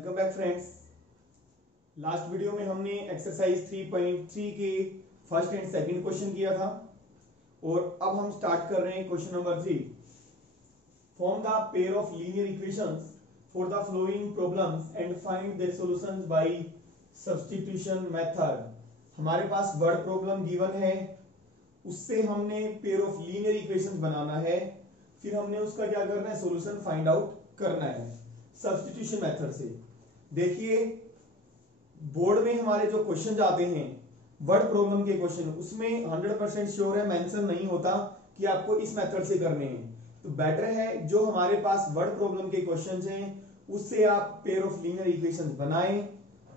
Welcome back friends. Last video में हमने exercise 3.3 के फर्स्ट एंड सेकंड क्वेश्चन किया था और अब हम स्टार्ट कर रहे हैं question number 3। Form the pair of linear equations for the flowing problems and find their solutions by substitution method. हमारे पास वर्ड प्रॉब्लम गिवन है, उससे हमने पेयर ऑफ लीनियर इक्वेशंस बनाना है, फिर हमने उसका क्या करना है, सॉल्यूशन फाइंड आउट करना है सब्स्टिट्यूशन मेथड से। देखिए बोर्ड में हमारे जो क्वेश्चन आते हैं वर्ड प्रॉब्लम के क्वेश्चन, उसमें 100% श्योर है मेंशन नहीं होता कि आपको इस मेथड से करने हैं। तो बेटर है जो हमारे पास वर्ड प्रॉब्लम के क्वेश्चंस हैं उससे आप पेयर ऑफ लीनियर इक्वेशंस बनाएं,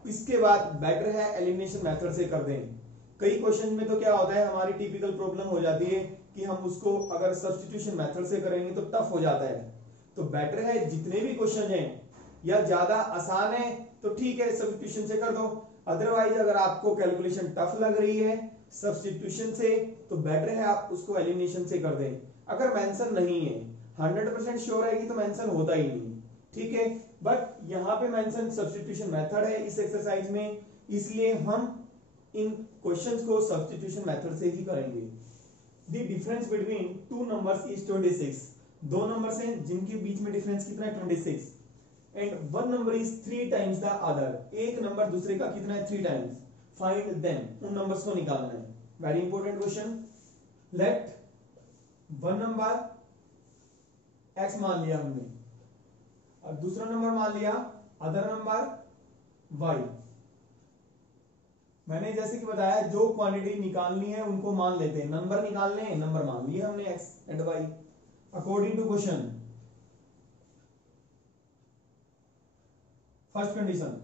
इसके बाद बेटर है एलिमिनेशन मेथड से कर दें। कई क्वेश्चन में तो क्या होता है, हमारी टिपिकल प्रॉब्लम हो जाती है कि हम उसको अगर सब्स्टिट्यूशन मेथड से करेंगे तो टफ हो जाता है। तो बेटर है जितने भी क्वेश्चन हैं या ज्यादा आसान है तो ठीक है सब्स्टिट्यूशन से कर दो, अदरवाइज अगर आपको कैलकुलेशन टफ लग रही है सब्स्टिट्यूशन से तो बेटर है आप उसको एलिमिनेशन से कर दें। अगर मेंशन नहीं है 100% श्योर है कि तो मेंशन होता ही नहीं, ठीक है। बट यहाँ पे मेंशन सब्स्टिट्यूशन मेथड है इस एक्सरसाइज में, इसलिए हम इन क्वेश्चंस को सब्स्टिट्यूशन मेथड से ही करेंगे। The difference between two numbers is 26। दो नंबर्स हैं जिनके बीच में डिफरेंस कितना है 26 and one number is 3 times the other. एक नंबर दूसरे का कितना है 3 टाइम्स। फाइंड देम, उन नंबर्स को निकालना है। Very important question. Let one number x मान लिया हमने और दूसरा नंबर मान लिया अदर नंबर y। मैंने जैसे कि बताया जो क्वांटिटी निकालनी है उनको मान लेते हैं, नंबर निकालने हैं, नंबर मान लिए हमने x and y according to question. First condition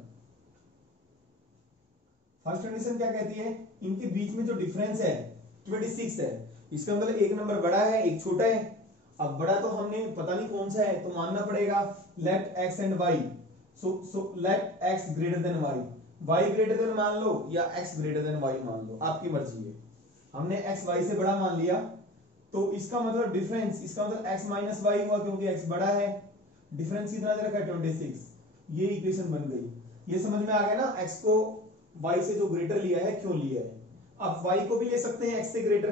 क्या कहती है, इनके बीच में जो डिफरेंस है 26 है, इसका मतलब एक नंबर बड़ा है एक छोटा है। अब बड़ा तो हमने पता नहीं कौन सा है तो मानना पड़ेगा let x and y, so let x greater than y greater than मान लो या x ग्रेटर देन y मान लो, आपकी मर्जी है। हमने x y से बड़ा मान लिया तो इसका मतलब डिफरेंस, इसका मतलब x माइनस वाई हुआ क्योंकि x बड़ा है। डिफरेंस कितना दे रखा है 26, ये इक्वेशन बन गई। ये समझ में आ गया ना, x को y से जो ग्रेटर लिया है क्यों लिया है। अब y को भी ले सकते हैं x से ग्रेटर,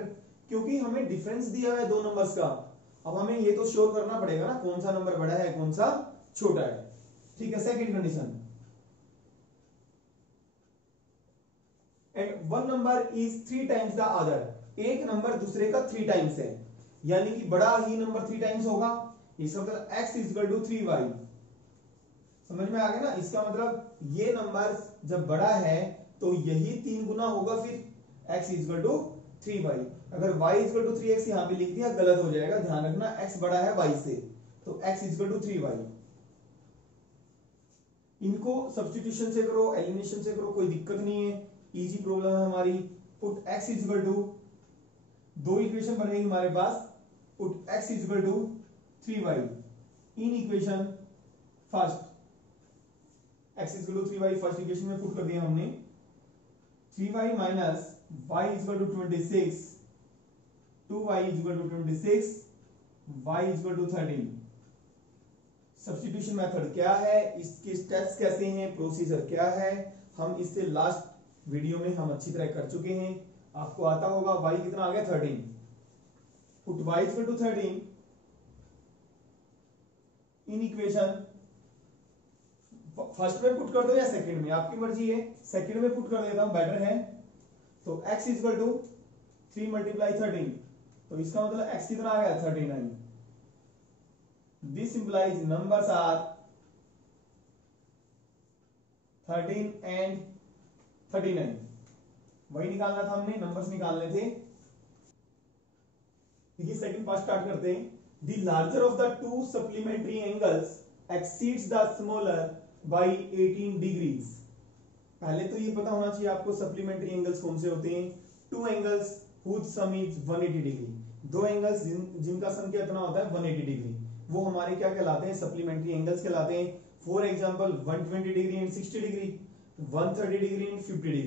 क्योंकि हमें डिफरेंस दिया है दो नंबर्स का। अब हमें ये तो शो करना पड़ेगा ना कौन सा नंबर बड़ा है कौन सा छोटा है, ठीक है। Second condition, and one number is 3 times the other. एक नंबर दूसरे का 3 टाइम्स है, यानी कि बड़ा ही नंबर 3 टाइम्स होगा। इसका मतलब x is equal to 3y। समझ में आ गया ना, इसका मतलब ये नंबर जब बड़ा है तो यही 3 गुना होगा, फिर x is equal to 3y। अगर y is equal to 3x यहां पे लिख दिया गलत हो जाएगा, ध्यान रखना x बड़ा है y से, तो x is equal to 3y। इनको सब्स्टिट्यूशन से करो एलिमिनेशन से करो, कोई दिक्कत नहीं है, इजी प्रॉब्लम है हमारी। Put x is equal to, दो इक्वेशन बनेगी हमारे पास, put x is equal to 3y in equation first. x is equal to 3y first equation में पुट कर दिया हमने। 3y minus y is equal to 26, 2y is equal to 26, y is equal to 13। Substitution method क्या है, इसके steps कैसे हैं, procedure क्या है, हम इससे लास्ट वीडियो में हम अच्छी तरह कर चुके हैं, आपको आता होगा। y कितना आ गया 13, put y is equal to 13 in equation first में पुट कर दो या सेकंड में, आपकी मर्जी है। सेकंड में पुट कर देता हूं बेटर है। तो x is equal to 3 multiply 13, तो इसका मतलब x कितना आ गया 39। This implies numbers are 13 and 39। वही निकालना था हमने, नंबर्स निकालने थे। देखिए सेकंड पार्ट स्टार्ट करते हैं। The larger of the two supplementary angles exceeds the smaller by 18 degrees. पहले तो ये पता होना चाहिए आपको सप्लीमेंट्री एंगल्स कौन से होते हैं। Two angles whose sum is 180 degree, दो एंगल्स जिनका सम कितना होता है 180 डिग्री, वो हमारे क्या कहलाते हैं, सप्लीमेंट्री एंगल्स कहलाते हैं। For example 120 degree and 60 degree, 130 degree and 50 degree,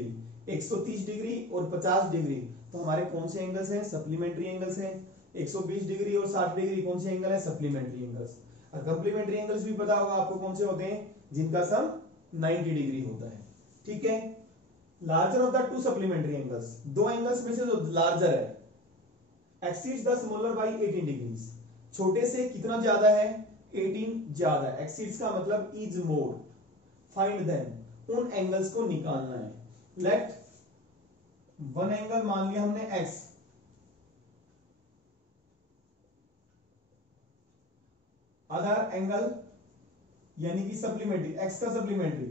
130 degree और 50 डिग्री, तो हमारे कौन से एंगल्स हैं, सप्लीमेंट्री एंगल्स हैं। 120 डिग्री और 60 डिग्री कौन से एंगल है, सप्लीमेंट्री एंगल्स। और कंप्लीमेंट्री एंगल्स भी पता होगा आपको कौन से होते हैं, जिनका सम 90 डिग्री होता है। ठीक है, larger of the two supplementary angles, दो एंगल्स में से जो लार्जर है, exceeds the smaller by 18 degrees, छोटे से कितना ज्यादा है, 18 ज्यादा है। एक्सीड्स का मतलब इज मोर, फाइंड देम, उन एंगल्स को निकालना है। लेट वन एंगल मान लिया हमने x, अदर एंगल यानी कि सप्लीमेंट्री, x का सप्लीमेंट्री,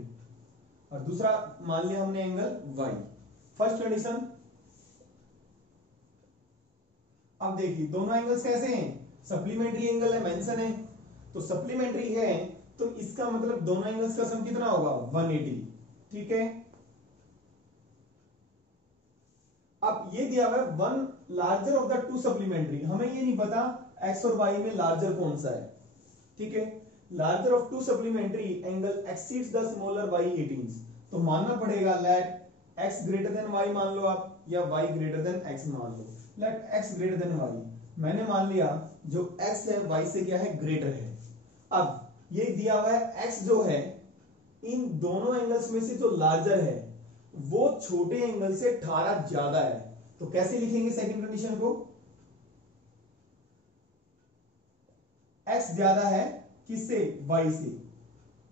और दूसरा मान लिया हमने एंगल y। फर्स्ट कंडीशन, अब देखिए दोनों एंगल्स कैसे हैं, सप्लीमेंट्री एंगल है, मेंशन है, तो सप्लीमेंट्री है तो इसका मतलब दोनों एंगल्स का सम कितना होगा, 180। ठीक है, अब ये दिया हुआ है one larger of the two supplementary, हमें ये नहीं पता x और y में लार्जर कौन सा है। ठीक है, larger of two supplementary angle exceeds the smaller y 18, तो मानना पड़ेगा let x greater than y मान लो आप, या y ग्रेटर देन x मान लो। Let x greater than y, मैंने मान लिया जो x है y से क्या है, ग्रेटर है। अब ये दिया हुआ है x जो है इन दोनों एंगल्स में से जो लार्जर है वो छोटे एंगल से 18 ज्यादा है, तो कैसे लिखेंगे सेकंड कंडीशन को, x ज्यादा है किससे, y से,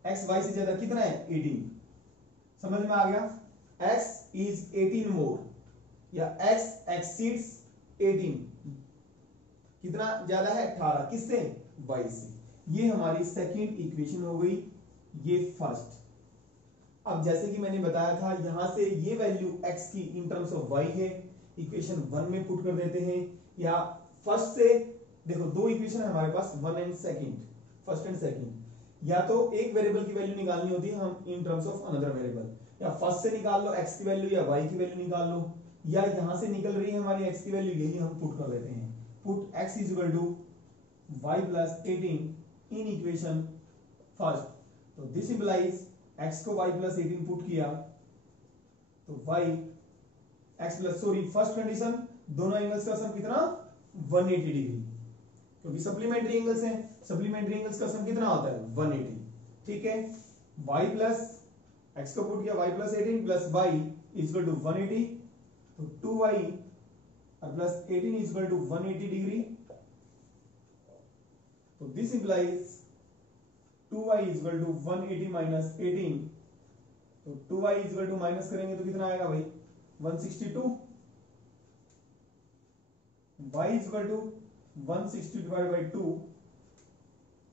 x y से ज्यादा कितना है, 18, समझ में आ गया, x is 18 मोर, या x exceeds 18, कितना ज्यादा है, 18, किससे, y से। ये हमारी सेकंड इक्वेशन हो गई, ये फर्स्ट। अब जैसे कि मैंने बताया था यहां से ये वैल्यू x की इन टर्म्स ऑफ y है, इक्वेशन 1 में पुट कर देते हैं, या फर्स्ट से देखो दो इक्वेशन है हमारे पास, one and second, first and second, या तो एक वेरिएबल की वैल्यू निकालनी होती है हम इन टर्म्स ऑफ अनदर वेरिएबल, या फर्स्ट से निकाल लो x की वैल्यू या y की वैल्यू निकाल लो, या यहां से निकल रही है हमारी x की वैल्यू, यही हम पुट कर देते हैं, put x is equal to y plus 18 in equation first, तो दिस इंप्लाइज x को y प्लस 18 पुट किया तो y x plus, sorry first condition, दोनों एंगल्स का सम कितना, 180 डिग्री, क्योंकि सप्लीमेंट्री एंगल्स हैं, सप्लीमेंट्री एंगल्स का सम कितना होता है, 180। ठीक है, y प्लस x को पुट किया, y plus 18 plus y is equal to 180, तो 2y और plus 18 is equal to 180 degree, तो this implies 2y is equal to 180 minus 18, तो 2y is equal to minus करेंगे तो कितना आएगा भाई, 162, y is equal to 160 divide by 2,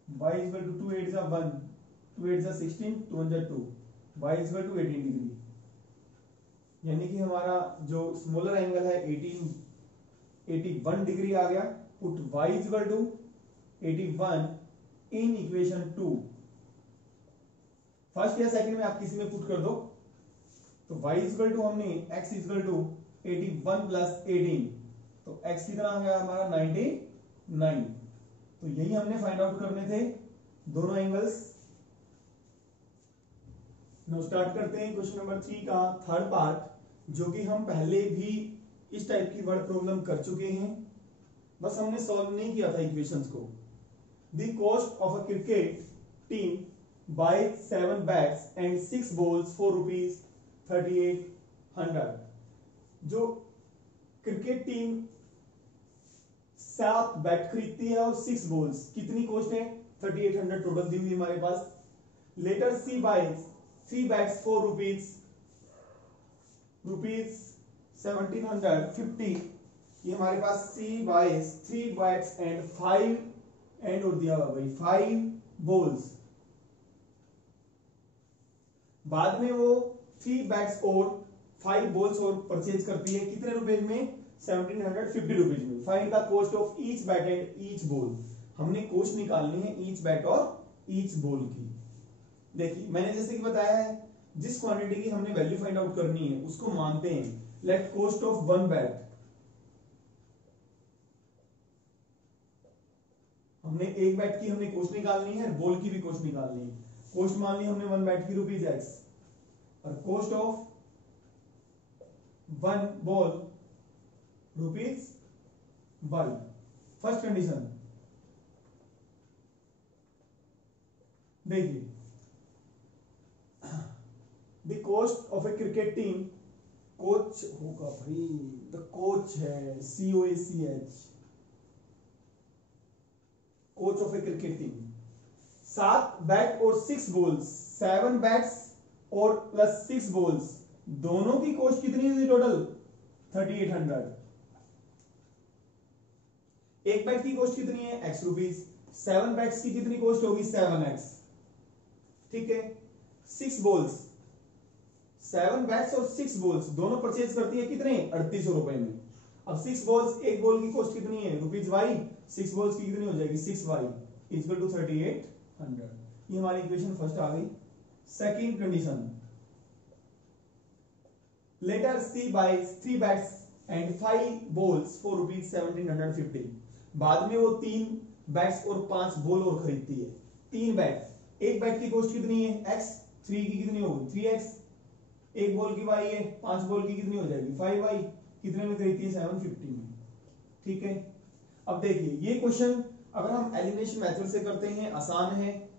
y is equal to 2 8 जा 1, 2 8 जा 16, 2 1 जा 2, y is equal to 18 degree, यानी कि हमारा जो स्मॉलर एंगल है 81 डिग्री आ गया। Put y is equal to 81 in equation 2, first या सेकंड में आप किसी में पुट कर दो, तो y इज इक्वल टू हमने x is equal to 81 plus 18, तो x कितना आ गया हमारा 99, तो यही हमने फाइंड आउट करने थे दोनों एंगल्स। नो स्टार्ट करते हैं क्वेश्चन नंबर 3 का थर्ड पार्ट, जो कि हम पहले भी इस टाइप की वर्ड प्रॉब्लम कर चुके हैं, बस हमने सॉल्व नहीं किया था इक्वेशंस को। The cost of a cricket team buys 7 bats and 6 balls for rupees 3800, जो क्रिकेट टीम 7 बैट खरीदती है और 6 बॉल्स, कितनी कॉस्ट है, 3800 टोटल दी हुई हमारे पास। Later she buys 3 bats for rupees 1750, ये हमारे पास she buys 3 bats and 5 and और दिया हुआ भाई 5 बॉल्स, बाद में वो 3 बैट्स और 5 बॉल्स और परचेज करती है, कितने रुपए में, 1750 रुपीज में। Find the cost of each bat and each ball, हमने कॉस्ट निकालनी है ईच बैट और ईच बॉल की। देखिए मैंने जैसे कि बताया है, जिस क्वांटिटी की हमने वैल्यू फाइंड आउट करनी है उसको मानते हैं। लेट कॉस्ट ऑफ 1 बैट, हमने एक बैट की हमने कॉस्ट निकालनी है, बॉल की भी कॉस्ट निकालनी है। कॉस्ट मान ली हमने 1 बैट की रुपीज x, और cost of 1 ball rupees y। First condition देखिए the coach of a cricket team, coach होगा भाई, द कोच है COACH, coach of a cricket team. 7 bat और 6 बॉल्स, 7 बैट्स और प्लस 6 बॉल्स, दोनों की कॉस्ट कितनी हुई टोटल? 3800। एक बैट की कॉस्ट कितनी है? x rupees. 7 बैट्स की कितनी कॉस्ट होगी? 7x। ठीक है। 6 बॉल्स, 7 बैट्स और 6 बॉल्स दोनों परचेज करती है कितने? 3800 रुपए में। अब 6 बॉल्स, एक बॉल की कॉस्ट कितनी है? ₹y। 6 बॉल्स की कितनी हो जाएगी? 6y equal to 3800। ये हमारी इक्वेशन फर्स्ट आ गई। Second condition, later C buys 3 bats and 5 balls for ₹1750। बाद में वो 3 बैट्स और 5 बॉल और खरीदती है। 3 बैट, एक बैट की कॉस्ट कितनी है? x, 3 की कितनी होगी? 3x, एक बॉल की y है, 5 बॉल की कितनी हो जाएगी? 5y। कितने में खरीदती है? 750 में। ठीक है। अब देखिए ये क्वेश्चन अगर हम एलिमिनेशन मेथड से करते हैं आसान है,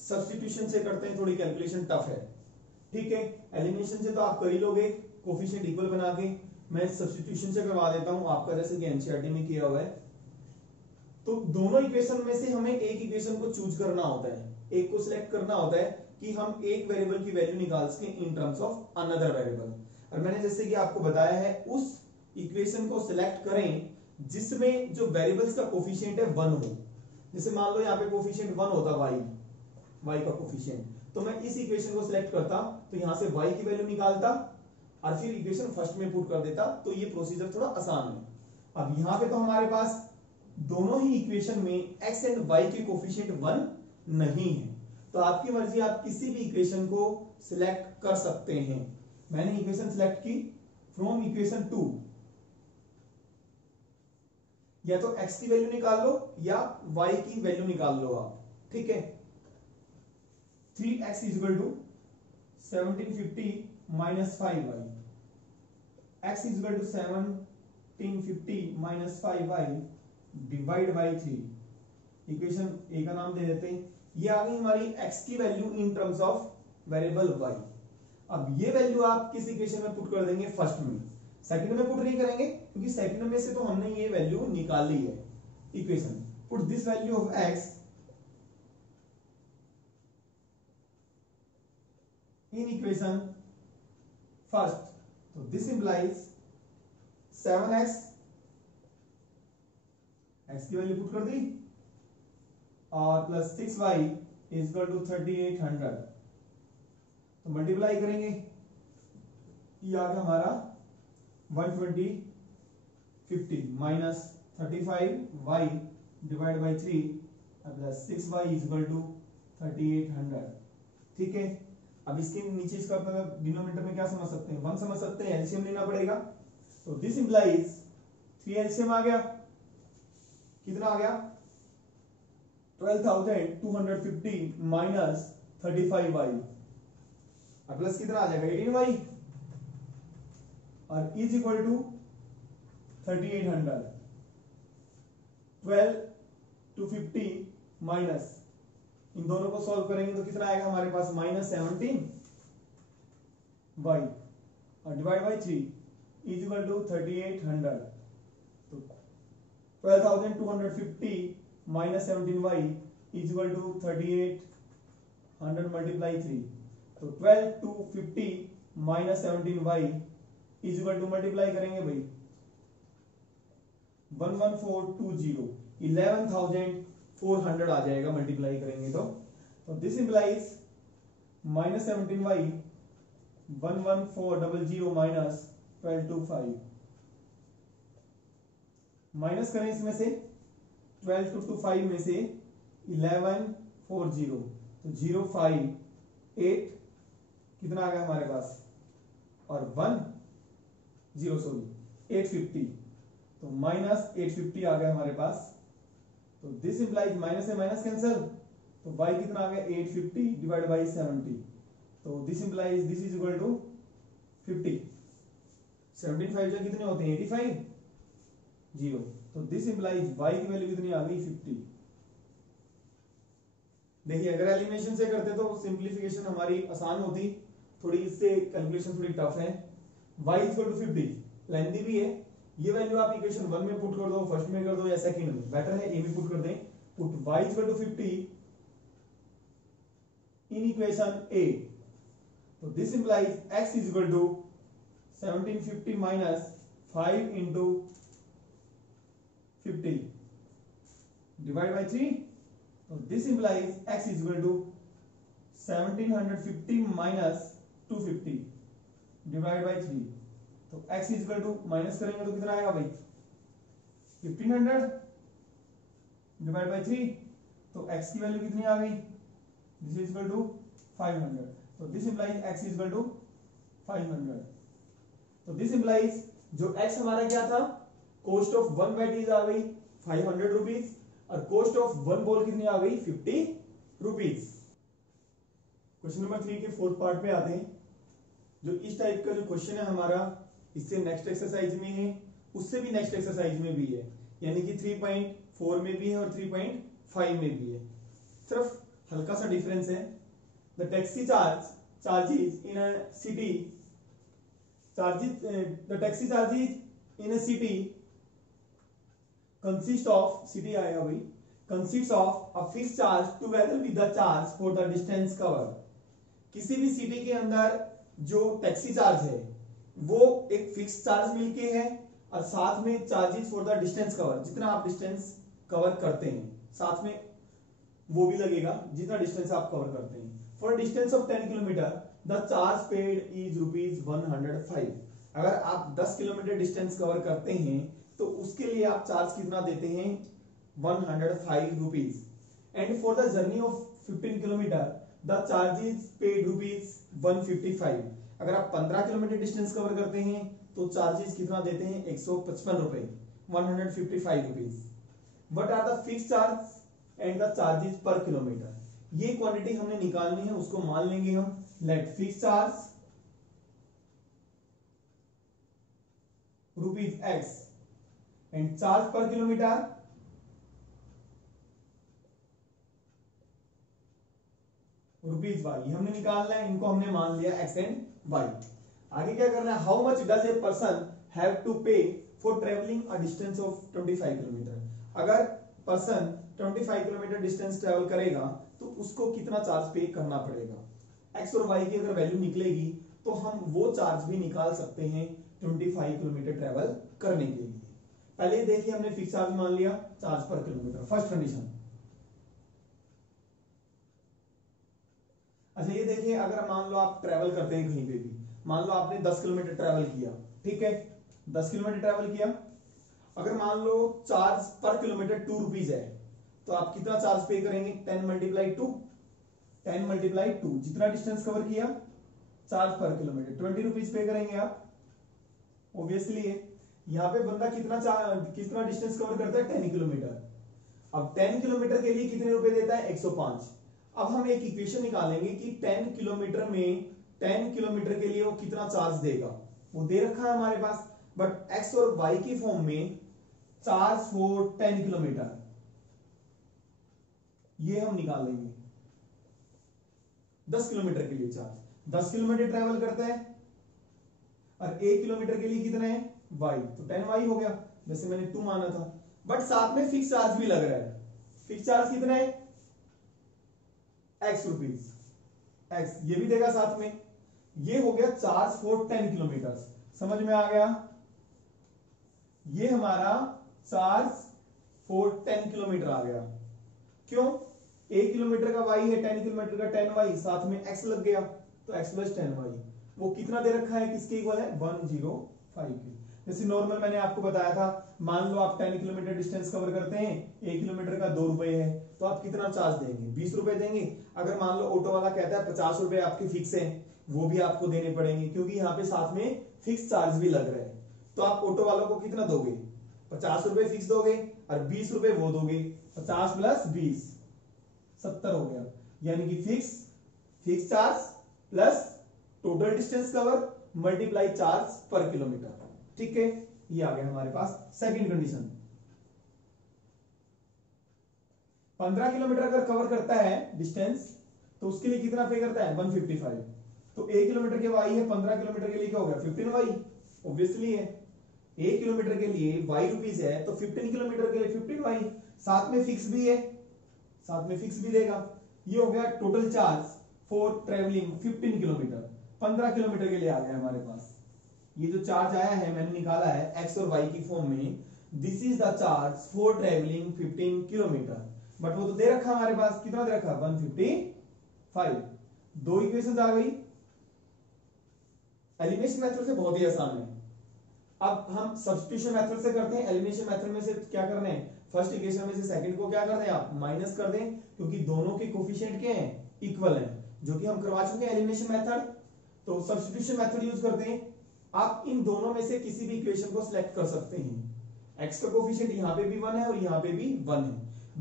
सब्स्टिट्यूशन से करते हैं थोड़ी कैलकुलेशन टफ है। ठीक है। एलिमिनेशन से तो आप कर ही लोगे कोफिशिएंट इक्वल बना के, मैं सब्स्टिट्यूशन से करवा देता हूं आपका, जैसे कि एनसीईआरटी में किया हुआ है। तो दोनों इक्वेशन में से हमें एक इक्वेशन को चूज करना होता है, एक को सिलेक्ट करना होता है कि हम एक वेरिएबल की वैल्यू निकाल सके इन टर्म्स ऑफ अनदर वेरिएबल। और मैंने जैसे कि आपको बताया है उस इक्वेशन को सिलेक्ट करें जिसमें जो वेरिएबल्स का कोफिशिएंट है 1 हो। जैसे मान लो यहाँ पे कोफिशिएंट 1 होता y का कोफिशिएंट, तो मैं इस इक्वेशन को सिलेक्ट करता तो यहां से y की वैल्यू निकालता और फिर इक्वेशन फर्स्ट में पुट कर देता, तो ये प्रोसीजर थोड़ा आसान है। अब यहां पे तो हमारे पास दोनों ही इक्वेशन में x एंड y के कोफिशिएंट 1 नहीं है, तो आपकी मर्जी, आप किसी भी इक्वेशन को सिलेक्ट कर सकते हैं। मैंने इक्वेशन सिलेक्ट की फ्रॉम इक्वेशन 2, या तो x की वैल्यू निकाल लो या y की वैल्यू निकाल लो आप। ठीक है। 3x is equal to 1750 minus 5y, x is equal to 1750 minus 5y divide by 3। Equation A का नाम दे देते हैं। ये आ गई हमारी x की value in terms of variable y। अब ये वैल्यू आप किस इक्वेशन में पुट कर देंगे? फर्स्ट में। सेकंड में पुट नहीं करेंगे क्योंकि सेकंड में से तो हमने ये वैल्यू निकाली है। Equation put this value of x in equation first, so this implies 7x, x की वैल्यू पुट कर दी, और plus 6y is equal to 3800। तो मल्टीप्लाई करेंगे, ये आ गया हमारा 12050 minus 35y divide by 3 plus 6y is equal to 3800। ठीक है। अब इसके नीचे इसका मतलब डिनोमिनेटर में क्या समझ सकते हैं? 1 समझ सकते हैं, एलसीएम लेना पड़ेगा। तो दिस इंप्लाइज 3 एलसीएम आ गया, कितना आ गया? 12,250 माइनस 35y, और प्लस कितना आ जाएगा? 18y, और इज इक्वल टू 3800। 12,250 माइनस, इन दोनों को सॉल्व करेंगे तो कितना आएगा हमारे पास? माइनस 17y और divide by 3 is equal to 3800। तो 12,250 minus 17y is equal to 3800 multiply 3। तो 12,250 minus 17y is equal to multiply करेंगे भाई 11420, 11,400 आ जाएगा मल्टीप्लाई करेंगे तो this implies minus 17y 11400 minus 1225, minus करें इसमें से 1225 में से 1140, तो 058 कितना आ गया हमारे पास, और 850, तो माइनस 850 आ गया हमारे पास। तो दिस इंप्लाइज माइनस से माइनस कैंसिल, तो y कितना आ गया? 850 डिवाइड बाई 70, तो this implies this is equal to 50। 75 जो कितने होते हैं? 85, 0। तो दिस इंप्लाइज y की वैल्यू कितनी आ गई? 50। देखिए अगर एलिमिनेशन से करते तो सिंप्लीफिकेशन हमारी आसान होती, थोड़ी इससे कैलकुलेशन थोड़ी टफ है। y इक्वल टू 50 लेंथी भी है, ये वैल्यू आप इक्वेशन 1 में पुट कर दो, फर्स्ट में कर दो या सेकंड में, बेटर है ए में पुट कर दें। Put y equal to 50 in equation a, तो this implies x is equal to 1750 minus 5 into 50 divide by 3, तो this implies x is equal to 1750 minus 250 divide by 3, तो x is equal to minus करेंगे तो कितना आएगा भाई 1500 divide by 3, तो x की वैल्यू कितनी आ गई, दिस इज इक्वल टू 500, तो this implies x is equal to 500, तो दिस इंप्लाइज जो x हमारा क्या था, कॉस्ट ऑफ 1 बैटरीज आ गई 500 रुपीज और कॉस्ट ऑफ 1 बॉल कितनी आ गई 50 रुपीज। क्वेश्चन नंबर 3 के फोर्थ पार्ट पे आते हैं। जो इस टाइप का जो क्वेश्चन है हमारा, इससे नेक्स्ट एक्सरसाइज में है, उससे भी नेक्स्ट एक्सरसाइज में भी है, यानी कि 3.4 में भी है और 3.5 में भी है, सिर्फ हल्का सा डिफरेंस है। The taxi charges in a city the taxi charges in a city consists of a fixed charge together with the charge for the distance covered। किसी भी सिटी के अंदर जो टैक्सी चार्ज है वो एक फिक्स चार्ज मिलके है और साथ में charges for the distance cover, जितना आप डिस्टेंस कवर करते हैं साथ में वो भी लगेगा जितना डिस्टेंस आप कवर करते हैं। For distance of 10 kilometre the charge paid is ₹105। अगर आप 10 किलोमीटर डिस्टेंस कवर करते हैं तो उसके लिए आप चार्ज कितना देते हैं 105 rupees. And for the journey of 15 kilometre the charge is paid ₹155। अगर आप 15 किलोमीटर डिस्टेंस कवर करते हैं तो चार्जेस कितना देते हैं 155 रुपए, 155 rupees. What are the fix charge and the charges per kilometre, ये क्वांटिटी हमने निकालनी है, उसको मान लेंगे हम। Let fix charge ₹X and charge per kilometre ₹Y, ये हमने निकालना है, इनको हमने मान लिया X एंड Y। आगे क्या करना है, how much does a person have to pay for travelling a distance of 25 kilometre. अगर पर्सन 25 किलोमीटर डिस्टेंस ट्रेवल करेगा तो उसको कितना चार्ज पे करना पड़ेगा। X और Y की अगर वैल्यू निकलेगी तो हम वो चार्ज भी निकाल सकते हैं 25 किलोमीटर ट्रेवल करने के लिए। पहले देखिए हमने फिक्स चार्ज मान लिया, charge per kilometre, first condition. अच्छा ये देखिए, अगर मान लो आप ट्रेवल करते हैं कहीं पे भी, मान लो आपने 10 किलोमीटर ट्रेवल किया, ठीक है 10 किलोमीटर ट्रेवल किया, अगर मान लो चार्ज पर किलोमीटर ₹2 है तो आप कितना चार्ज पे करेंगे 10 मल्टीप्लाई 2, 10 मल्टीप्लाई 2, जितना डिस्टेंस कवर किया चार्ज पर किलोमीटर 20 रुपीज पे करेंगे आप। ऑब्वियसली है, यहाँ पे बंदा कितना डिस्टेंस कवर करता है 10 किलोमीटर। अब 10 किलोमीटर के लिए कितने रुपए देता है 105। अब हम एक इक्वेशन निकालेंगे कि 10 किलोमीटर में 10 किलोमीटर के लिए वो कितना चार्ज देगा, वो दे रखा है हमारे पास, बट एक्स और वाई की फॉर्म में चार्ज फॉर 10 किलोमीटर ये हम निकाल लेंगे। 10 किलोमीटर के लिए चार्ज, 10 किलोमीटर ट्रेवल करता है और 1 किलोमीटर के लिए कितना है y, तो 10y हो गया, जैसे मैंने 2 माना था, बट साथ में फिक्स चार्ज भी लग रहा है। फिक्स चार्ज कितना है x रुपीज, x ये भी देगा साथ में। ये हो गया चार्ज फॉर 10 किलोमीटर, समझ में आ गया। ये हमारा चार्ज फॉर 10 किलोमीटर आ गया। क्यों, 1 किलोमीटर का y है, 10 किलोमीटर का 10y, साथ में x लग गया तो x प्लस 10y। वो कितना दे रखा है, किसके इक्वल है 105 के। जैसे नॉर्मल मैंने आपको बताया था, मान लो आप 10 किलोमीटर डिस्टेंस कवर करते हैं, 1 किलोमीटर का 2 रुपए है, तो आप कितना चार्ज देंगे 20 रुपए देंगे। अगर मान लो ऑटो वाला कहता है 50 रुपए आपके फिक्स है, वो भी आपको देने पड़ेंगे क्योंकि यहाँ पे साथ में फिक्स चार्ज भी लग रहा है। तो आप ऑटो वालों को कितना दोगे 50 रुपए फिक्स दोगे और 20 रुपए वो दोगे, 50 प्लस 20 70 हो गया। यानी कि fix charge plus total distance cover multiply charge per kilometre, ठीक है। ये आ गया हमारे पास सेकंड कंडीशन। 15 किलोमीटर अगर कवर करता है डिस्टेंस तो उसके लिए कितना पे करता है 155। तो 1 किलोमीटर के y है, 15 किलोमीटर के लिए क्या हो गया 15y, ऑब्वियसली है। 1 किलोमीटर के लिए y रुपीस है तो 15 किलोमीटर के लिए 15y, साथ में फिक्स भी है, साथ में फिक्स भी देगा। ये हो गया total charge for travelling 15 kilometre, 15 kilometre के लिए आ गया हमारे पास। ये जो चार्ज आया है मैंने निकाला है x और y की फॉर्म में, this is the charge for travelling 15 kilometre. But वो तो दे रखा हमारे पास, कितना दे रखा 155। दो इक्वेशंस आ गई। एलिमिनेशन मेथड से बहुत ही आसान है। अब हम सब्स्टिट्यूशन मेथड से करते हैं। एलिमिनेशन मेथड में से क्या करना है, फर्स्ट इक्वेशन में से सेकंड को क्या कर दें आप माइनस कर दें, क्योंकि दोनों के कोफिशिएंट क्या हैं इक्वल हैं, जो कि हम करवा चुके हैं एलिमिनेशन मेथड। तो सब्स्टिट्यूशन मेथड यूज करते हैं। आप इन दोनों में से किसी भी इक्वेशन को सिलेक्ट कर सकते हैं। x का कोफिशिएंट यहाँ पे भी 1 है और यहाँ पे भी 1 है।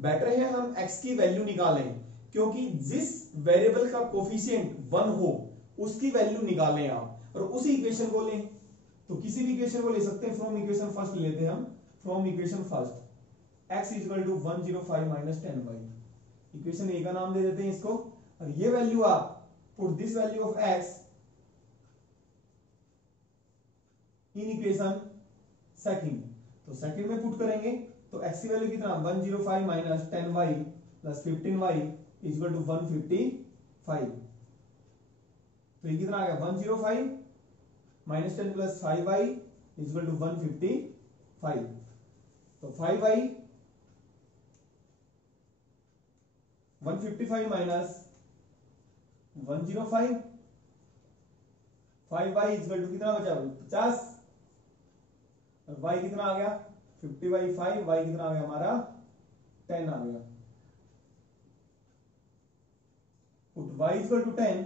बेटर है हम x की वैल्यू निकालें, क्योंकि जिस वेरिएबल का कोफिशिएंट 1 हो उसकी वैल्यू निकालें आप और उसी इक्वेशन को लें। तो किसी भी इक्वेशन को ले सकते हैं। फ्रॉम इक्वेशन फर्स्ट लेते हैं हम। From equation first x equal to 105 minus 10y, equation A का नाम दे देते हैं इसको। और ये वैल्यू आप put this value of x in equation second, तो सेकंड में पुट करेंगे तो x की वैल्यू कितना 105 minus 10y plus 15y equal to 155। तो ये कितना आ गया 105 minus 10 plus 5y equal to 155। तो 5y 155 minus 105, 5y equal to कितना बचा 50 और y कितना आ गया 50/5, y कितना आ गया हमारा 10 आ गया। Put y equal to 10।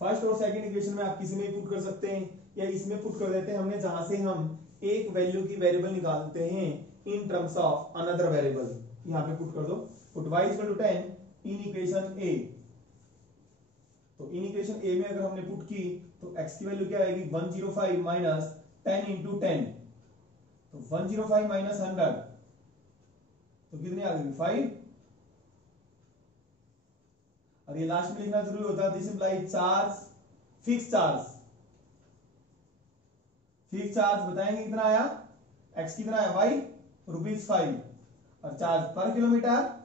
First और सेकंड इक्वेशन में आप किसी में पुट कर सकते हैं या इसमें पुट कर देते हैं हमने, जहां से हम एक वैल्यू की वेरिएबल निकालते हैं in terms of another variable. यहां पे पुट कर दो। Put y equal to 10 in equation A. तो इन इक्वेशन ए में अगर हमने पुट की तो x की वैल्यू क्या आएगी 105 माइनस 10 इंटू 10, तो 105 माइनस 100 तो कितनी आ गई 5। और ये लास्ट में लिखना जरूरी होता है, this imply charge fix charge. Fix charge बताएंगे कितना आया, x कितना आया y ₹5 और चार्ज पर किलोमीटर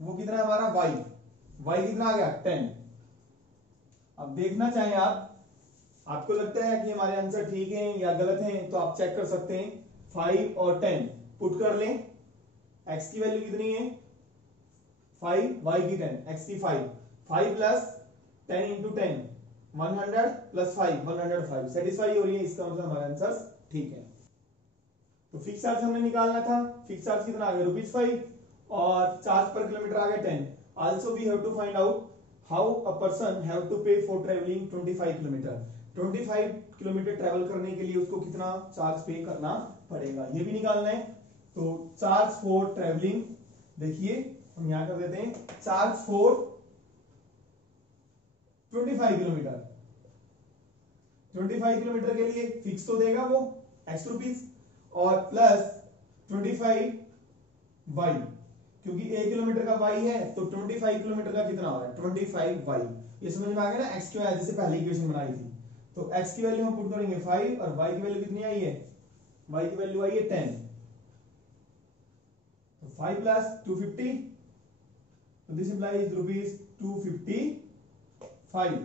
वो कितना है हमारा y कितना आ गया 10। अब देखना चाहें आपको लगता है कि हमारे आंसर ठीक है या गलत हैं, तो आप चेक कर सकते हैं। 5 और 10 पुट कर लें। x की वैल्यू कितनी है 5, y की 10, x की 5 प्लस 10 इंटू 10 100 प्लस 5 105 सेटिस्फाई हो रही है, इसका मतलब हमारा आंसर ठीक है। तो फिक्स चार्ज हमने निकालना था। फिक्स चार्ज कितना आ गया ₹5 और चार्ज पर किलोमीटर आ गया 10। Also we have to find out how a person have to pay for travelling 25 kilometre. 25 kilometre travel करने के लिए उसको कितना चार्ज पे करना पड़ेगा, ये भी निकालना है। तो चार्ज फॉर ट्रेवलिंग, देखिए हम यहां कर देते हैं चार्ज फॉर 25 किलोमीटर। 25 किलोमीटर के लिए फिक्स तो देगा वो x रुपीस और प्लस 25y, क्योंकि 1 किलोमीटर का y है तो 25 किलोमीटर का कितना हो रहा है 25y। ये समझ में आ गया ना, x क्यों आया जैसे पहले इक्वेशन बनाई थी। तो x की वैल्यू हम पुट करेंगे 5 और y की वैल्यू कितनी आई है, y की वैल्यू आई है 10। तो 5 प्लस 250, तो दिस इंप्लाइज ₹255।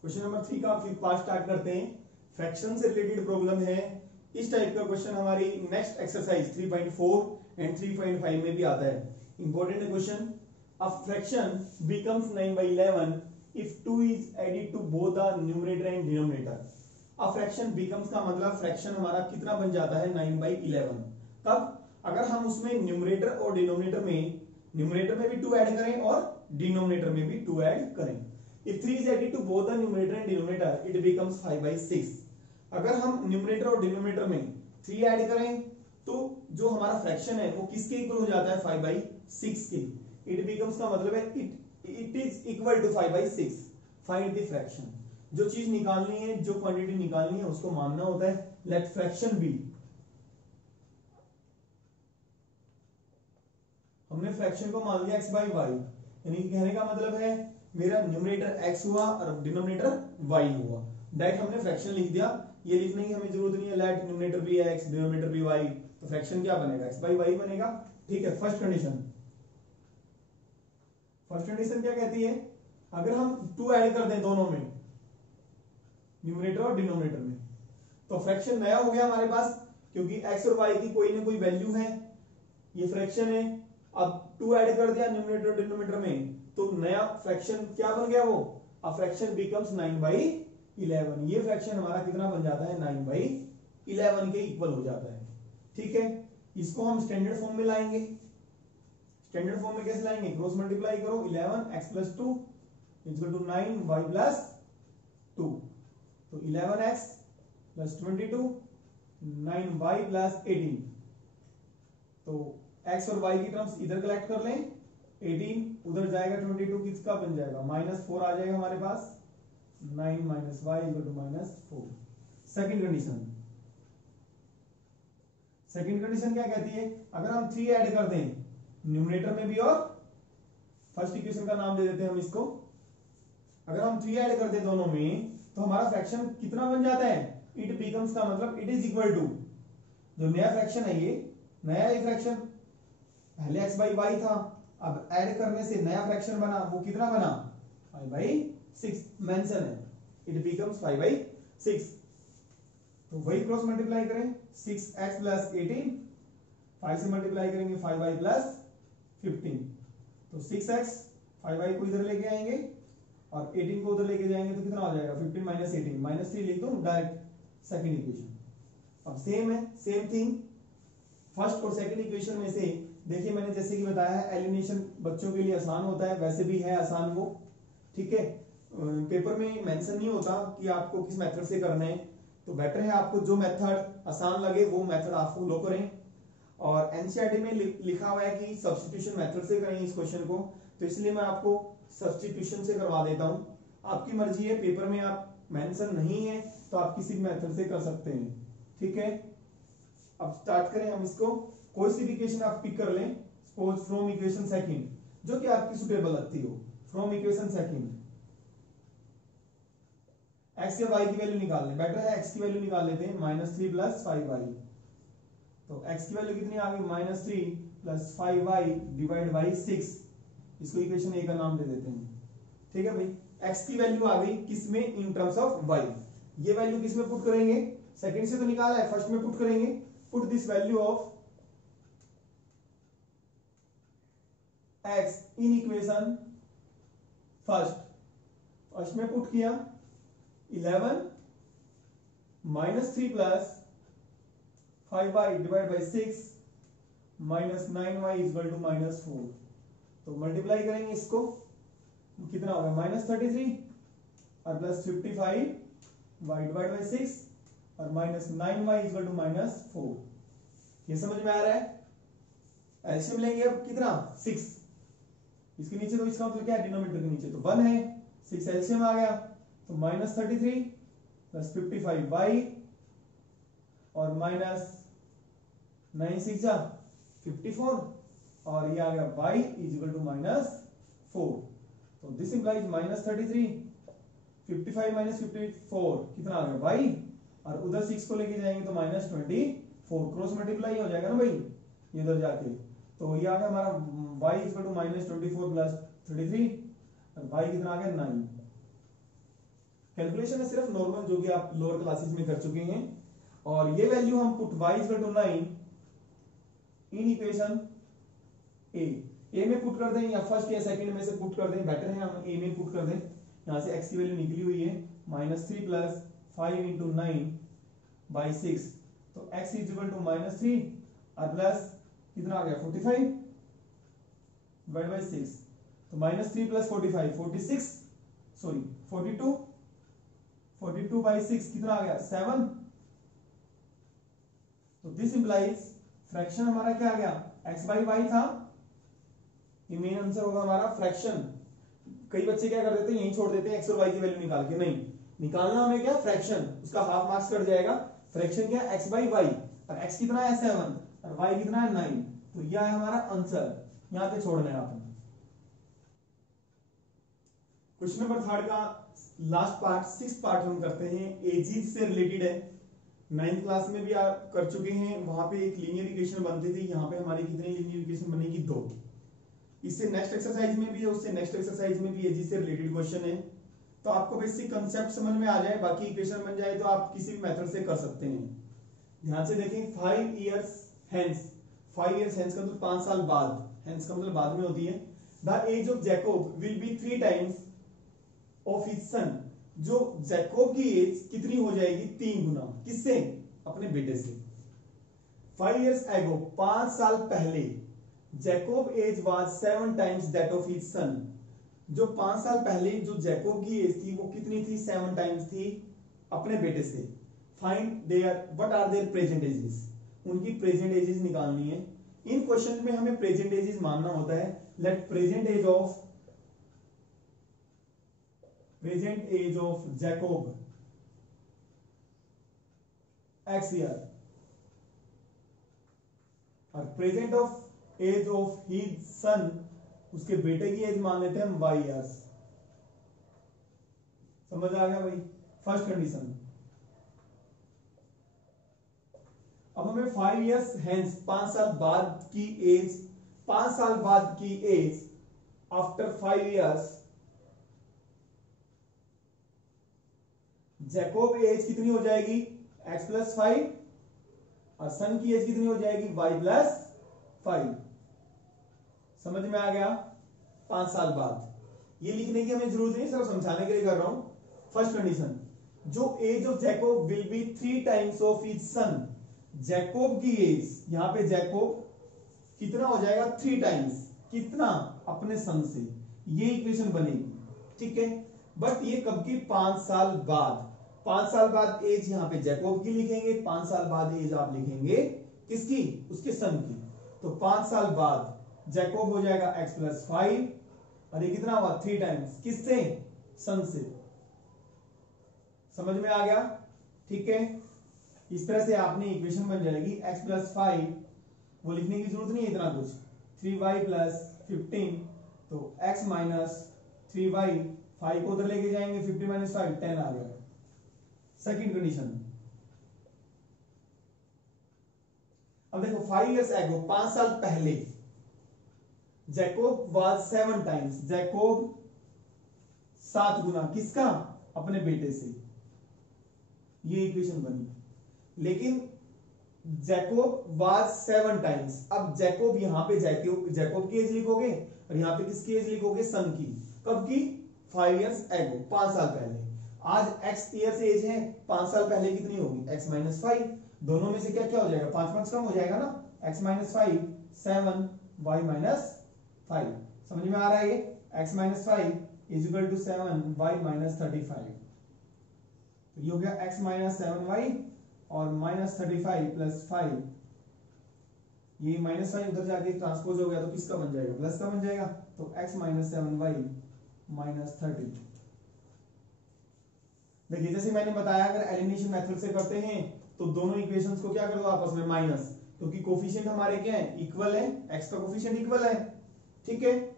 क्वेश्चन नंबर 3 का फिर पार्ट स्टार्ट करते हैं। फ्रैक्शन से रिलेटेड प्रॉब्लम है। इस टाइप का क्वेश्चन हमारी नेक्स्ट एक्सरसाइज 3.4 एंड 3.5 में भी आता है। इंपॉर्टेंट है question. A fraction becomes 9/11 if 2 is added to both the numerator and denominator। A fraction becomes का मतलब फ्रैक्शन हमारा कितना बन जाता है 9/11। कब, अगर हम उसमें न्यूमरेटर और डिनोमिनेटर में भी 2 ऐड करें और डिनोमिनेटर में भी 2 ऐड करें। If 3 is added to both the numerator and denominator, it becomes 5/6। अगर हम न्यूमरेटर और डिनोमिनेटर में 3 ऐड करें तो जो हमारा फ्रैक्शन है वो किसके इक्वल हो जाता है 5/6 के। इट बिकम्स का मतलब है it is equal to 5/6। Find the fraction. जो चीज निकालनी है, जो क्वांटिटी निकालनी है उसको मानना होता है लेट फ्रैक्शन बी। हमने हमने फ्रैक्शन को मान लिया x बाई वाई, यानी कि कहने का मतलब है मेरा न्यूमरेटर x हुआ और डिनोमिनेटर y हुआ। डायरेक्ट हमने फ्रैक्शन लिख दिया, ये लिखने की हमें जरूरत नहीं है, लेट न्यूमरेटर भी x डिनोमिनेटर भी y, तो फ्रैक्शन क्या बनेगा, x बाई वाई बनेगा। ठीक है, फर्स्ट कंडीशन क्या कहती है, अगर हम 2 ऐड कर दें दोनों में, न्यूमरेटर और डिनोमिनेटर में, तो फ्रैक्शन नया हो गया हमारे पास, क्योंकि x और y की कोई ना कोई वैल्यू है, ये फ्रैक्शन है। अब 2 ऐड कर दिया न्यूमरेटर और डिनोमिनेटर में, तो नया फ्रैक्शन क्या बन गया वो, अ फ्रैक्शन बिकम्स 9/11। ये फ्रैक्शन हमारा कितना बन जाता है, 9/11 के इक्वल हो जाता है। ठीक है, इसको हम स्टैंडर्ड फॉर्म में लाएंगे। स्टैंडर्ड फॉर्म में कैसे लाएंगे, क्रॉस मल्टीप्लाई करो, 11x + 2 = 9y + 2, तो 11x + 22 9y + 18, तो x और y की टर्म्स इधर कलेक्ट कर लें, 18 उधर जाएगा, 22 किसका बन जाएगा, -4 आ जाएगा हमारे पास, 9 - y = -4। सेकंड कंडीशन क्या कहती है, अगर हम 3 ऐड कर दें न्यूमरेटर में भी, और फर्स्ट इक्वेशन का नाम दे देते हैं हम इसको, अगर हम 3 ऐड कर दें दोनों में, तो हमारा फ्रैक्शन कितना बन जाता है, इट बिकम्स का मतलब इट इज इक्वल टू, जो नया फ्रैक्शन है, ये नया ही फ्रैक्शन, पहले x बाई वाई था, अब ऐड करने से नया फ्रैक्शन बना, वो कितना बना, 5/6 मेंशन है, इट बिकम्स 5/6। तो वही क्रॉस मल्टीप्लाई करें, 6x + 18, 5 से मल्टीप्लाई करेंगे 5y + 15, तो 6x 5y को इधर लेके आएंगे और 18 को उधर लेके जाएंगे, तो कितना हो जाएगा, 15 - 18 -3 लिख दूं डायरेक्ट सेकंड इक्वेशन। अब सेम है, सेम थिंग, फर्स्ट और सेकंड इक्वेशन में से देखिए, मैंने जैसे कि बताया है, एलिमिनेशन बच्चों के लिए आसान होता है, वैसे भी है आसान वो। ठीक है, पेपर में मेंशन नहीं होता कि आपको किस मेथड से करना है, तो बेटर है आपको जो मेथड आसान लगे वो मेथड आप फॉलो करें। और एनसीईआरटी में लिखा हुआ है कि सब्स्टिट्यूशन मेथड से करें इस क्वेश्चन को, तो इसलिए मैं आपको सब्स्टिट्यूशन से करवा देता हूं। आपकी मर्जी है, पेपर में आप मेंशन नहीं है तो आप किसी भी मेथड से कर सकते हैं। ठीक है, अब स्टार्ट करें हम इसको। कोई सी भी इक्वेशन आप पिक कर लें, सपोज फ्रॉम इक्वेशन सेकंड, जो कि आपकी सुटेबल लगती हो, फ्रॉम इक्वेशन सेकंड x या y की वैल्यू निकाल लें, बेटर है x की वैल्यू निकाल लेते हैं, -3 + 5y, तो x की वैल्यू कितनी आ गई, -3 + 5y / 6, इसको इक्वेशन ए का नाम दे देते हैं। ठीक है भाई, x की वैल्यू आ गई किसमें, इन टर्म्स ऑफ y, ये वैल्यू किसमें पुट करेंगे, सेकंड से तो निकाला है, फर्स्ट में पुट करेंगे, put this value of x in equation first में पुट किया, 11 -3 + 5y / 6 -9y = -4, तो मल्टीप्लाई करेंगे इसको, कितना होगा, -33 और +55 y / 6 और -9y = -4। ये समझ में आ रहा है। एलसीएम लेंगे अब कितना, 6, इसके नीचे तो इसका मतलब क्या है, डिनोमिनेटर के नीचे तो 1 है, 6 एलसीएम आ गया, तो -33 + 55y और -9 6 54 और ये आ गया y = -4, तो दिस इंप्लाइज -33 55 - 54 कितना आ गया y, और उधर 6 को लेके जाएंगे तो -24, क्रॉस मल्टीप्लाई हो जाएगा ना भाई ये उधर जाके, तो ये आ गया हमारा y = -24 + 33 और y कितना आ गया 9। कैलकुलेशन है सिर्फ नॉर्मल, जो कि आप लोअर क्लासेस में कर चुके हैं, और ये वैल्यू हम put y = 9 in equation A में पुट कर दें, या फर्स्ट या सेकंड में से पुट कर दें, बेटर है हम ए में पुट कर दें। यहां से x की वैल्यू निकली हुई है, -3 + 5 × 9 / 6, तो x = -3 और प्लस कितना आ गया 45 / 6, तो -3 + 45 46, सॉरी 42 / 6 कितना आ गया 7, तो दिस इंप्लाइज फ्रैक्शन हमारा क्या आ गया, x बाई वाई था, ये मेन आंसर होगा हमारा फ्रैक्शन। कई बच्चे क्या कर देते हैं, यहीं छोड़ देते हैं x और y की वैल्यू निकाल के, नहीं निकालना हमें क्या, फ्रैक्शन, उसका हाफ मार्क्स कट जाएगा। फ्रैक्शन क्या है, x बाई वाई, और x कितना है 7 और y कितना है 9, तो यह है हमारा आंसर। यहां पे छोड़ना है आपने। क्वेश्चन नंबर 3 का लास्ट पार्ट 6 पार्ट हम करते हैं, एजिज से रिलेटेड है। 9th क्लास में भी आप कर चुके हैं, वहां पे एक लीनियर इक्वेशन बनती थी, यहाँ पे हमारी कितनी लीनियर इक्वेशन बनेगी 2। इससे नेक्स्ट एक्सरसाइज में भी है, उससे नेक्स्ट एक्सरसाइज में भी एजिज से रिलेटेड क्वेश्चन है। तो आपको बेसिक कंसेप्ट समझ में आ जाए, बाकी इक्वेशन बन जाए तो आप किसी भी मेथड से कर सकते हैं। ध्यान से देखें, 5 years hence, 5 years hence का मतलब 5 साल बाद, hence का मतलब बाद में होती है। The age of Jacob will be 3 times of his son, जो जैकोब की एज कितनी हो जाएगी 3 गुना, किससे? अपने बेटे से। 5 years ago, 5 साल पहले, Jacob age was 7 times that of his son, जो 5 साल पहले जो जैकोब की एज थी वो कितनी थी? 7 times थी अपने बेटे से। Find their what are their present ages, उनकी प्रेजेंट एजेस निकालनी है। इन क्वेश्चन में हमें प्रेजेंट एजेस मानना होता है। Let present age of Jacob x year, और present of age of his son, उसके बेटे की एज मान लेते हैं हम y ईयर्स। समझ आ गया भाई? First condition. अब हमें 5 years hence, 5 साल बाद की एज, 5 साल बाद की age after 5 years, Jacob age कितनी हो जाएगी? x + 5, और सन की एज कितनी हो जाएगी? y + 5। समझ में आ गया? 5 साल बाद। ये लिखने की हमें जरूरत नहीं, सिर्फ समझाने के लिए कर रहा हूं। फर्स्ट कंडीशन, जो age of Jacob will be 3 times of his son, Jacob की एज, यहां पे जैकोब कितना हो जाएगा? 3 times, कितना? अपने सन से। ये इक्वेशन बनेगी, ठीक है। बट ये कब की? 5 साल बाद। 5 साल बाद एज यहां पे जैकोब की लिखेंगे, 5 साल बाद एज आप लिखेंगे किसकी? उसके सन की। तो 5 साल बाद जैकोब हो जाएगा x + 5, और ये कितना हुआ? 3 times, किससे? सन से। समझ में आ गया? ठीक है। इस तरह से आपने इक्वेशन बन जाएगी x + 5, वो लिखने की जरूरत नहीं है इतना कुछ, 3y + 15, तो x - 3y, 5 को उधर लेके जाएंगे, 50 - 5 10 आ गया। सेकंड कंडीशन, अब देखो 5 years ago, 5 साल पहले, जैकोब वाज 7 times, जैकोब 7 गुना, किसका? अपने बेटे से। ये इक्वेशन बनी। लेकिन जैकोब वाज 7 times, अब जैकोब यहां पे जैकोब की एज लिखोगे, और यहां पे किसकी एज लिखोगे? सन की। कब की? 5 years ago, 5 साल पहले। आज x ईयर्स एज है, 5 साल पहले कितनी होगी? x - 5। दोनों में से क्या क्या हो जाएगा? 5 कम हो जाएगा ना। x - 5 7, y - 5। समझ में आ रहा है ये? x - 5 = 7, y - 35। तो ये हो गया x - 7y और -35 + 5, ये -5 उधर जाके ट्रांसपोज हो गया तो किसका बन जाएगा? प्लस का बन जाएगा। तो x - 7y - 30। देखिए जैसे मैंने बताया, अगर एलिमिनेशन मेथड से करते हैं तो दोनों इक्वेशंस को क्या कर दो? आपस में माइनस, क्योंकि कोफिशिएंट हमारे क्या है? इक्वल है, x का कोफिशिएंट इक्वल है, ठीक है,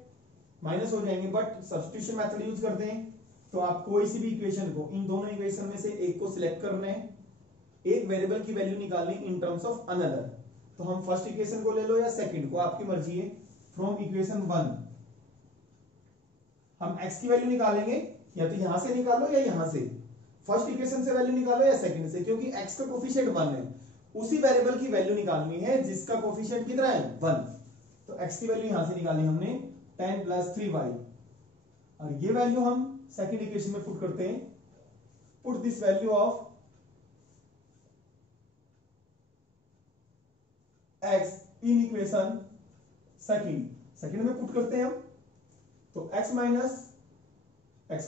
माइनस हो जाएंगे। बट सब्स्टिट्यूशन मेथड यूज करते हैं तो आप कोई सी भी इक्वेशन को, इन दोनों इक्वेशन में से एक को सिलेक्ट करना है, एक वेरिएबल की वैल्यू निकालनी इन टर्म्स ऑफ अनदर। तो हम फर्स्ट इक्वेशन को ले लो या सेकंड को, आपकी मर्जी है। फ्रॉम इक्वेशन 1 हम x की वैल्यू निकालेंगे, या तो यहां से निकालो या यहां से, फर्स्ट इक्वेशन से वैल्यू निकालो या सेकंड से, क्योंकि x का कोफिशिएंट 1 है, उसी वेरिएबल की वैल्यू निकालनी है जिसका कोफिशिएंट कितना है? 1। तो x की वैल्यू यहां से निकाली हमने 10 + 3y, और ये वैल्यू हम सेकंड इक्वेशन में पुट करते हैं। Put this value of x in equation second में पुट करते हैं हम। तो x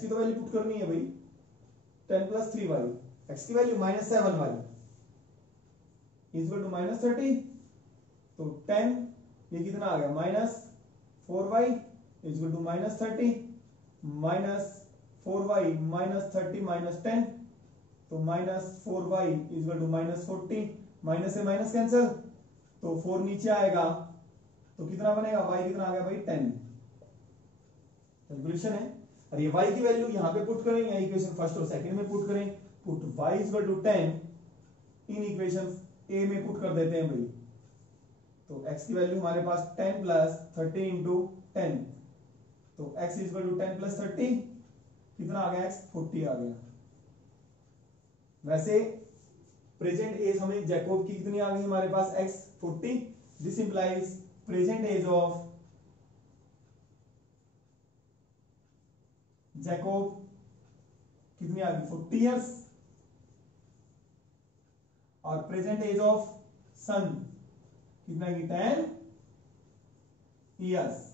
की तो वैल्यू पुट करनी है भाई, 10 + 3y, x की वैल्यू -7y = -30। तो 10, ये कितना आ गया? -4y = -30, -4y -30 - 10, तो -4y = -40, माइनस से माइनस कैंसिल, तो 4 नीचे आएगा तो कितना बनेगा, y कितना आ गया भाई 10। कैलकुलेशन है, और ये y की वैल्यू यहां पे पुट करें या इक्वेशन फर्स्ट और सेकंड में पुट करें, put y equal to 10 in equation A में पुट कर देते हैं भाई। तो x की वैल्यू हमारे पास 10 प्लस 30 इंटू 10, तो x इक्वल टू 10 प्लस 30 कितना आ गया, x 40 आ गया। वैसे प्रेजेंट एज हमें जैकोब की कितनी आ गई हमारे पास, x 40। This implies present age of Jacob कितनी आ गई, 40 इयर्स, और प्रेजेंट एज ऑफ सन कितना की 10 इयर्स।